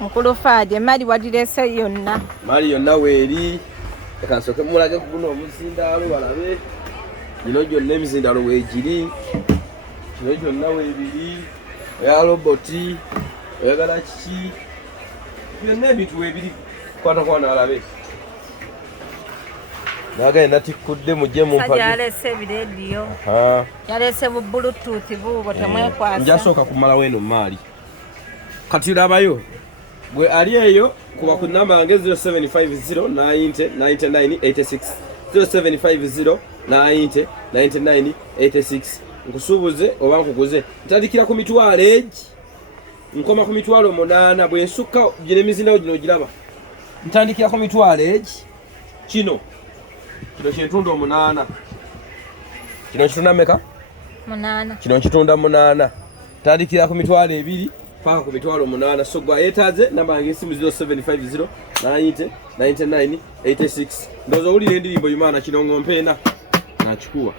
Mukulu Fadi emali wadirese yonna. Mali yonna weeri. Kansooke mulage kuno omuzindaalo balabe. Gino gyonna emizindaalo weegiri. Kino gyonna weebiri. Oya roboti. Oyagala kiki. Byonna ebintu weebiri. Kwata alabe. Nagaye natikudde mujje mu mpagi. Sajja yalese ebireediyo. Yalese bu bluetooth buubo temwekwasa. Njasooka kumalawo eno maali. Kati labayo. Bwe ali eyo kuba ku namba yange 0750 90 99 86 0750 90 99 86 nkusuubuze oba nkuguze ntandikira ku mitwalo egi nkoma ku mitwalo 8 bwe nsukka gino emizindawo gino giraba ntandikira ku mitwalo egi kino kyentunda 8 kino kitunda meka 8 kino kitunda 8 ntandikira ku mitwalo 2 paka ku mitwalo 8 so gwa yetaaze namba yange esimu 0750 90 99 86 ndozo uli endirimbo yimana kinongo mpena nakikuwa